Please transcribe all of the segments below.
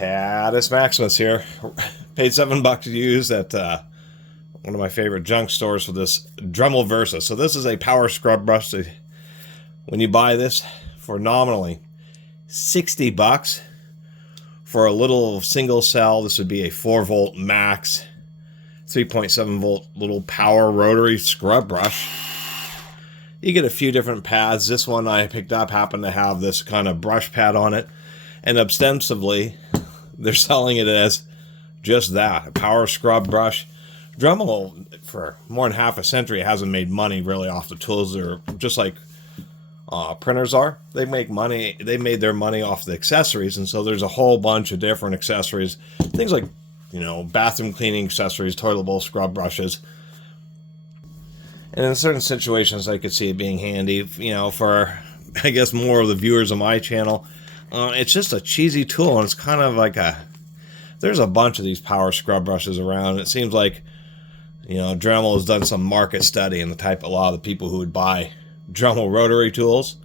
Catus Maximus here. Paid $7 to use at one of my favorite junk stores for this Dremel Versa. So this is a power scrub brush. When you buy this for nominally $60 for a little single cell, this would be a 4-volt max, 3.7-volt little power rotary scrub brush. You get a few different pads. This one I picked up happened to have this kind of brush pad on it, and ostensibly they're selling it as just that, a power scrub brush. Dremel, for more than half a century, hasn't made money really off the tools. They're just like printers are. They make money. They made their money off the accessories, and so there's a whole bunch of different accessories, things like, you know, bathroom cleaning accessories, toilet bowl scrub brushes. And in certain situations, I could see it being handy, you know, for, I guess, more of the viewers of my channel. It's just a cheesy tool, and it's kind of like there's a bunch of these power scrub brushes around. It seems like, you know, Dremel has done some market study, and a lot of the people who would buy Dremel rotary tools,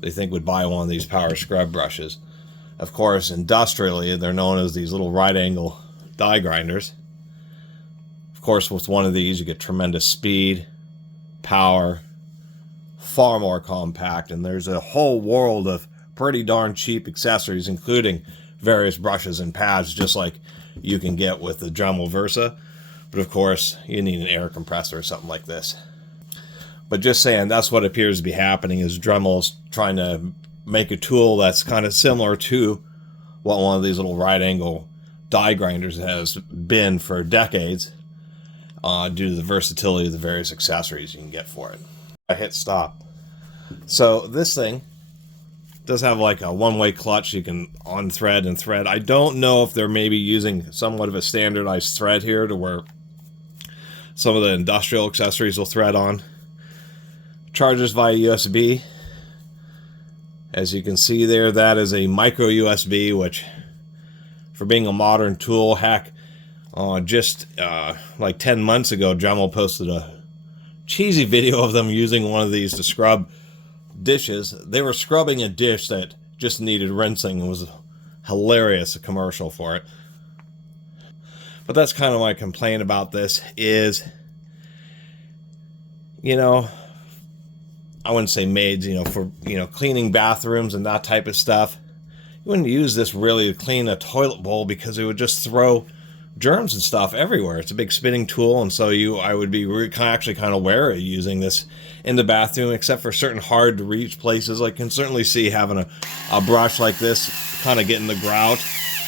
they think would buy one of these power scrub brushes. Of course, industrially, they're known as these little right angle die grinders. Of course, with one of these, you get tremendous speed, power, far more compact, and there's a whole world of pretty darn cheap accessories, including various brushes and pads, just like you can get with the Dremel Versa. But of course, you need an air compressor or something like this. But just saying, that's what appears to be happening, is Dremel's trying to make a tool that's kind of similar to what one of these little right angle die grinders has been for decades, due to the versatility of the various accessories you can get for it. I hit stop. So this thing does have like a one-way clutch. You can on-thread and thread. I don't know if they're maybe using somewhat of a standardized thread here to where some of the industrial accessories will thread on. Charges via USB. As you can see there, that is a micro USB, which for being a modern tool, heck, just like 10 months ago, Dremel posted a cheesy video of them using one of these to scrub dishes. They were scrubbing a dish that just needed rinsing. It was hilarious, a commercial for it. But that's kind of my complaint about this is, you know, I wouldn't say maids, you know, for, you know, cleaning bathrooms and that type of stuff. You wouldn't use this really to clean a toilet bowl because it would just throw germs and stuff everywhere. It's a big spinning tool, and so I would be actually kind of wary of using this in the bathroom, except for certain hard to reach places. I can certainly see having a brush like this kind of getting the grout,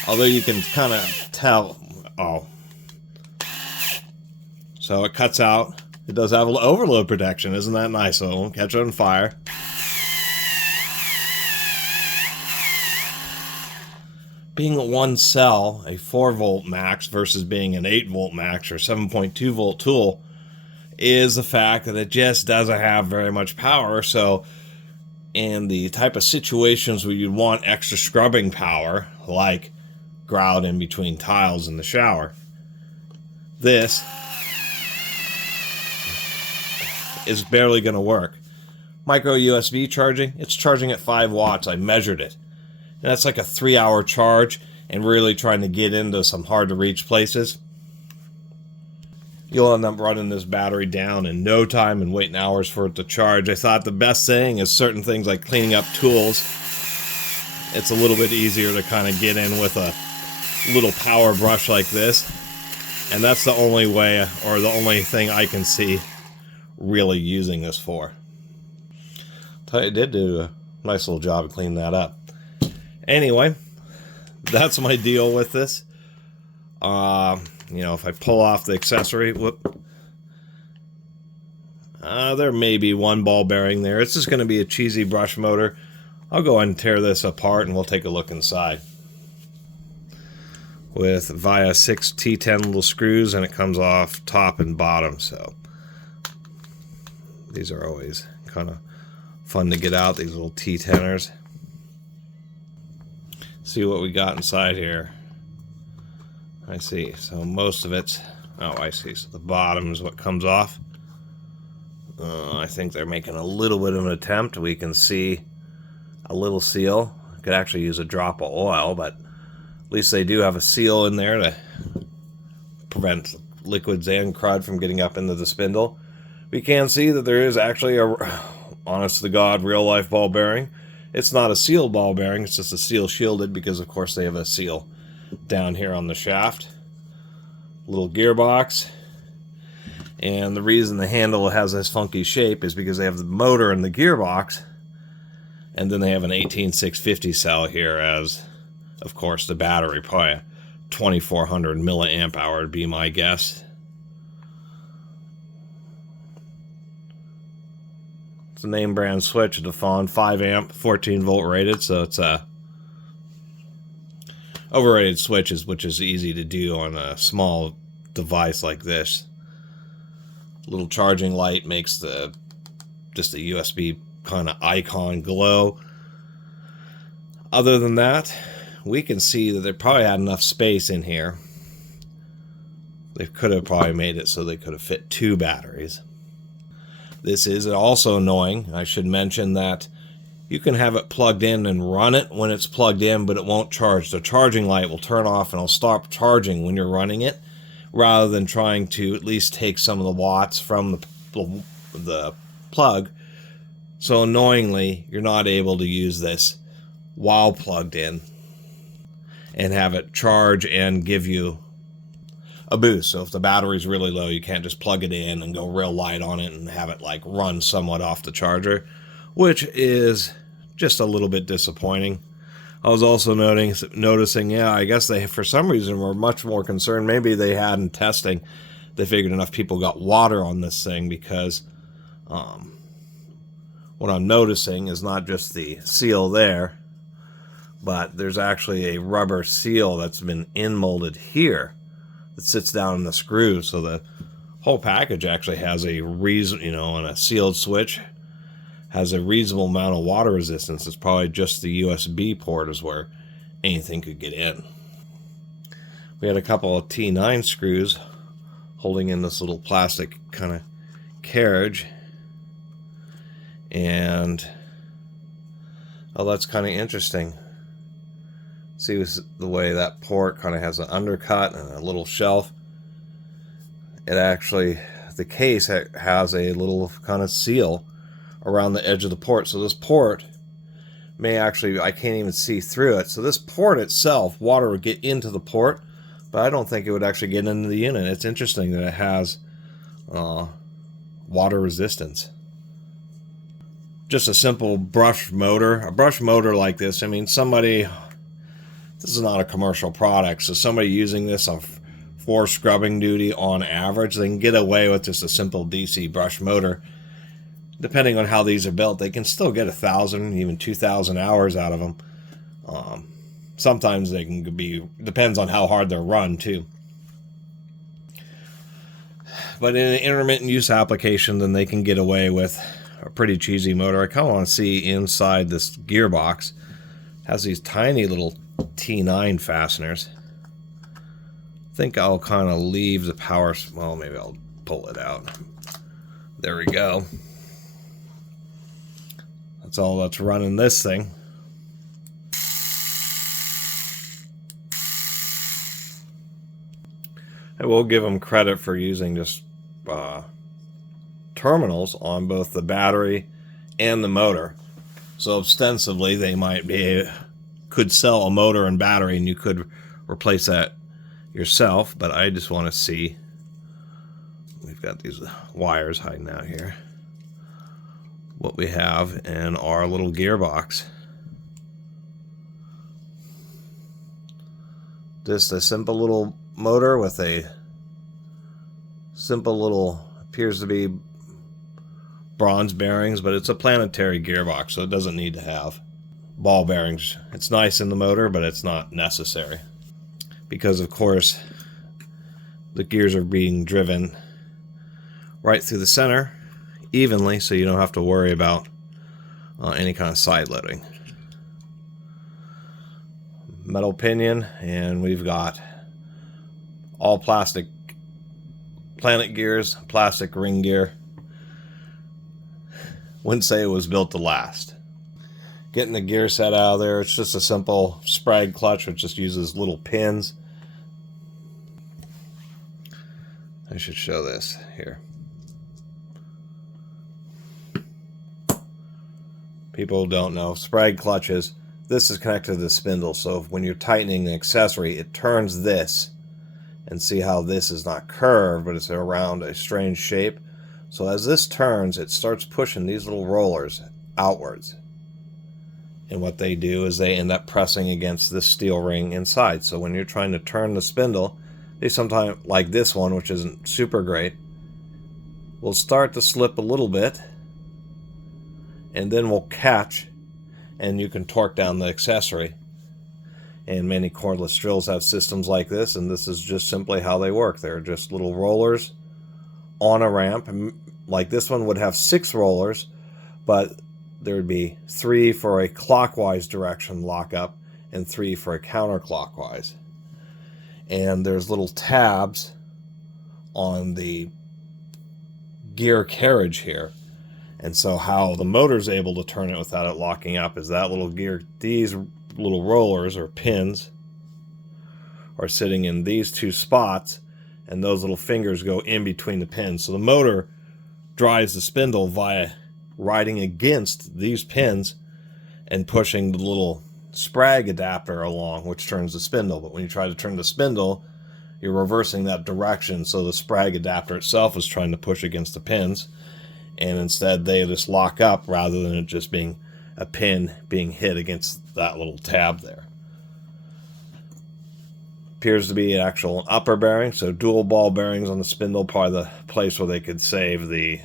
although you can kind of tell. Oh, so it cuts out. It does have overload protection. Isn't that nice? So it won't catch on fire. Being a one cell, a 4-volt max versus being an 8-volt max or 7.2-volt tool, is the fact that it just doesn't have very much power. So in the type of situations where you'd want extra scrubbing power, like grout in between tiles in the shower, this is barely going to work. Micro USB charging, it's charging at 5 watts. I measured it. And that's like a 3-hour charge, and really trying to get into some hard to reach places, you'll end up running this battery down in no time and waiting hours for it to charge. I thought the best thing is certain things like cleaning up tools. It's a little bit easier to kind of get in with a little power brush like this. And that's the only way, or the only thing I can see really using this for. It did do a nice little job of cleaning that up. Anyway, that's my deal with this. You know, if I pull off the accessory, there may be one ball bearing there. It's just going to be a cheesy brush motor. I'll go ahead and tear this apart, and we'll take a look inside. Via 6 T10 little screws, and it comes off top and bottom. So these are always kind of fun to get out, these little T10ers. See what we got inside here. I see. So most of it's... Oh, I see. So the bottom is what comes off. I think they're making a little bit of an attempt. We can see a little seal Could actually use a drop of oil, but at least they do have a seal in there to prevent liquids and crud from getting up into the spindle. We can see that there is actually a, honest to God, real life ball bearing. It's not a sealed ball bearing, it's just a seal shielded, because of course they have a seal down here on the shaft. Little gearbox. And the reason the handle has this funky shape is because they have the motor in the gearbox, and then they have an 18650 cell here as, of course, the battery. Probably 2400 milliamp hour would be my guess. It's a name brand switch, the phone, 5 amp, 14 volt rated, so it's a overrated switches, which is easy to do on a small device like this. Little charging light makes just a USB kind of icon glow. Other than that, we can see that they probably had enough space in here. They could have probably made it so they could have fit 2 batteries. This is also annoying. I should mention that you can have it plugged in and run it when it's plugged in, but it won't charge. The charging light will turn off and it'll stop charging when you're running it, rather than trying to at least take some of the watts from the plug. So annoyingly, you're not able to use this while plugged in and have it charge and give you a boost. So if the battery's really low, you can't just plug it in and go real light on it and have it like run somewhat off the charger, which is just a little bit disappointing. I was also noticing, yeah, I guess they, for some reason, were much more concerned. Maybe they had in testing, they figured enough people got water on this thing, because what I'm noticing is not just the seal there, but there's actually a rubber seal that's been in-molded here that sits down in the screw. So the whole package actually has a reason, you know, and a sealed switch has a reasonable amount of water resistance. It's probably just the USB port is where anything could get in. We had a couple of T9 screws holding in this little plastic kind of carriage. And oh, that's kind of interesting. See the way that port kind of has an undercut and a little shelf. It actually, the case has a little kind of seal around the edge of the port. So this port may actually, I can't even see through it. So this port itself, water would get into the port, but I don't think it would actually get into the unit. It's interesting that it has water resistance. Just a simple brush motor. A brush motor like this, I mean, somebody, this is not a commercial product, so somebody using this for scrubbing duty on average, they can get away with just a simple DC brush motor. Depending on how these are built, they can still get 1,000, even 2,000 hours out of them. Sometimes they can be, depends on how hard they're run too. But in an intermittent use application, then they can get away with a pretty cheesy motor. I kind of want to see inside this gearbox. It has these tiny little T9 fasteners. I think I'll kind of leave the power, well, maybe I'll pull it out. There we go. That's all that's running this thing. I will give them credit for using just terminals on both the battery and the motor. So ostensibly they might could sell a motor and battery, and you could replace that yourself, but I just want to see. We've got these wires hiding out here. What we have in our little gearbox. Just a simple little motor with a simple little, appears to be bronze bearings, but it's a planetary gearbox, so it doesn't need to have ball bearings. It's nice in the motor, but it's not necessary, because of course the gears are being driven right through the center evenly, so you don't have to worry about any kind of side loading. Metal pinion, and we've got all plastic planet gears, plastic ring gear. Wouldn't say it was built to last. getting the gear set out of there. It's just a simple sprag clutch which just uses little pins. I should show this here. People don't know. Sprag clutches, this is connected to the spindle, so when you're tightening the accessory, it turns this. And see how this is not curved, but it's around a strange shape. So as this turns, it starts pushing these little rollers outwards. And what they do is they end up pressing against this steel ring inside. So when you're trying to turn the spindle, they sometimes, like this one, which isn't super great, will start to slip a little bit, and then will catch, and you can torque down the accessory. And many cordless drills have systems like this, and this is just simply how they work. They're just little rollers on a ramp. Like this one would have 6 rollers, but there would be 3 for a clockwise direction lockup and 3 for a counterclockwise. And there's little tabs on the gear carriage here. And so how the motor's able to turn it without it locking up is that little gear, these little rollers or pins are sitting in these 2 spots, and those little fingers go in between the pins. So the motor drives the spindle via riding against these pins and pushing the little sprag adapter along, which turns the spindle. But when you try to turn the spindle, you're reversing that direction, so the sprag adapter itself is trying to push against the pins, and instead they just lock up rather than it just being a pin being hit against that little tab there. Appears to be an actual upper bearing, so dual ball bearings on the spindle. Probably the place where they could save the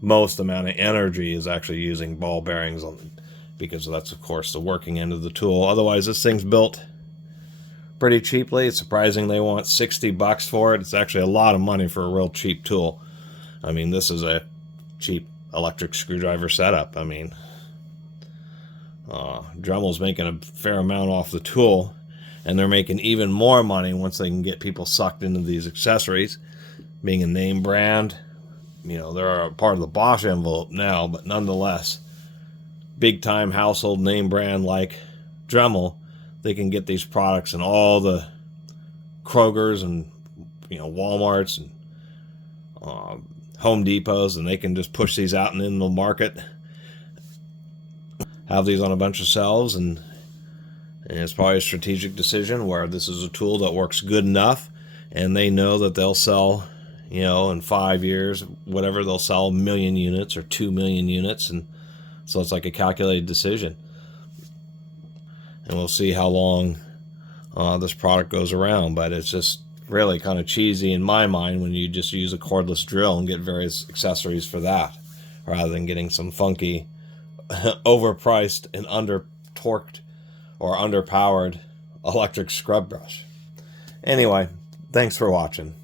most amount of energy is actually using ball bearings on, because that's of course the working end of the tool. Otherwise this thing's built pretty cheaply. It's surprising they want 60 bucks for it. It's actually a lot of money for a real cheap tool. I mean, this is a cheap electric screwdriver setup. I mean, Dremel's making a fair amount off the tool, and they're making even more money once they can get people sucked into these accessories. Being a name brand, you know, they're a part of the Bosch envelope now, but nonetheless, big time household name brand like Dremel, they can get these products in all the Krogers and, you know, Walmarts and Home Depots, and they can just push these out and in the market, have these on a bunch of shelves, and it's probably a strategic decision where this is a tool that works good enough, and they know that they'll sell, you know, in 5 years, whatever, they'll sell 1 million units or 2 million units, and so it's like a calculated decision. And we'll see how long this product goes around, but it's just really kind of cheesy in my mind when you just use a cordless drill and get various accessories for that, rather than getting some funky, overpriced and under-torqued or underpowered electric scrub brush. Anyway, thanks for watching.